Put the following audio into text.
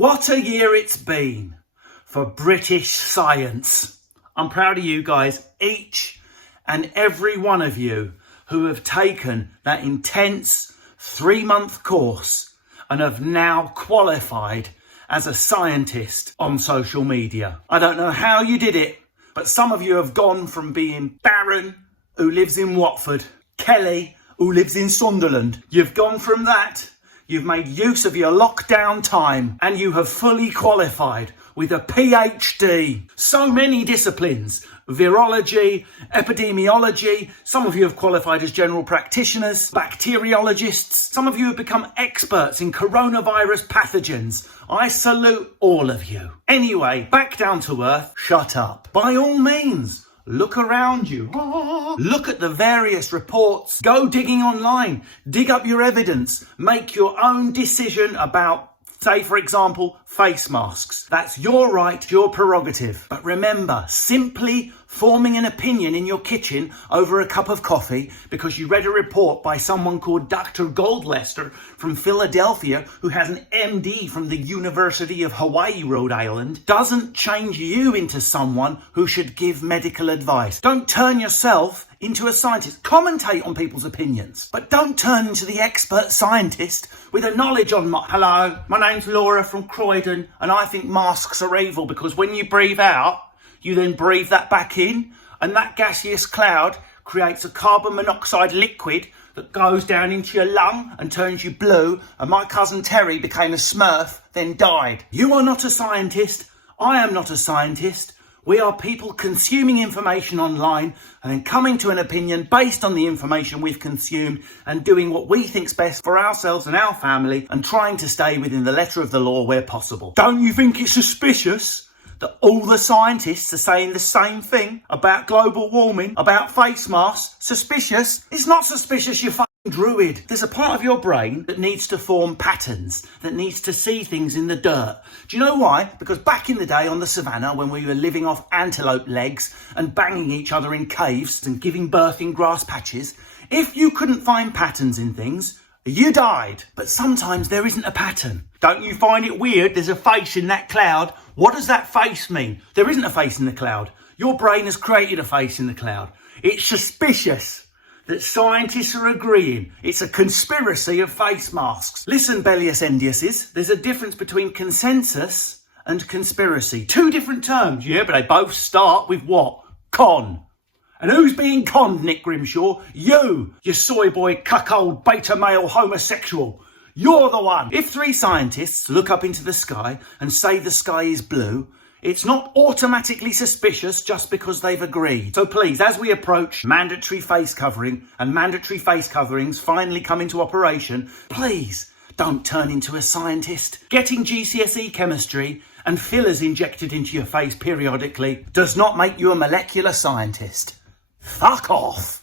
What a year it's been for British science. I'm proud of you guys, each and every one of you who have taken that intense 3-month course and have now qualified as a scientist on social media. I don't know how you did it, but some of you have gone from being Baron, who lives in Watford, Kelly, who lives in Sunderland. You've gone from that. You've made use of your lockdown time and you have fully qualified with a PhD. So many disciplines: virology, epidemiology. Some of you have qualified as general practitioners, bacteriologists. Some of you have become experts in coronavirus pathogens. I salute all of you. Anyway, back down to earth, shut up. By all means, look around you. Look at the various reports. Go digging online. Dig up your evidence. Make your own decision about, say, for example, face masks. That's your right, your prerogative. But remember, simply forming an opinion in your kitchen over a cup of coffee because you read a report by someone called Dr. Goldlester from Philadelphia who has an MD from the University of Hawaii, Rhode Island, doesn't change you into someone who should give medical advice. Don't turn yourself into a scientist. Commentate on people's opinions, but don't turn into the expert scientist with a knowledge on hello, my name's Laura from Croydon and I think masks are evil because when you breathe out, you then breathe that back in and that gaseous cloud creates a carbon monoxide liquid that goes down into your lung and turns you blue, and my cousin Terry became a Smurf, then died. You are not a scientist. I am not a scientist. We are people consuming information online and then coming to an opinion based on the information we've consumed and doing what we think's best for ourselves and our family and trying to stay within the letter of the law where possible. Don't you think it's suspicious that all the scientists are saying the same thing about global warming, about face masks? Suspicious? It's not suspicious, you fucking druid. There's a part of your brain that needs to form patterns, that needs to see things in the dirt. Do you know why? Because back in the day on the savannah, when we were living off antelope legs and banging each other in caves and giving birth in grass patches, if you couldn't find patterns in things, you died. But sometimes there isn't a pattern. Don't you find it weird? There's a face in that cloud. What does that face mean? There isn't a face in the cloud. Your brain has created a face in the cloud. It's suspicious that scientists are agreeing it's a conspiracy of face masks. Listen, Bellius Endiuses, there's a difference between consensus and conspiracy. Two different terms, yeah, but they both start with what? Con. And who's being conned, Nick Grimshaw? You soy boy, cuckold, beta male homosexual. You're the one. If 3 scientists look up into the sky and say the sky is blue, it's not automatically suspicious just because they've agreed. So please, as we approach mandatory face covering and mandatory face coverings finally come into operation, please don't turn into a scientist. Getting GCSE chemistry and fillers injected into your face periodically does not make you a molecular scientist. Fuck off.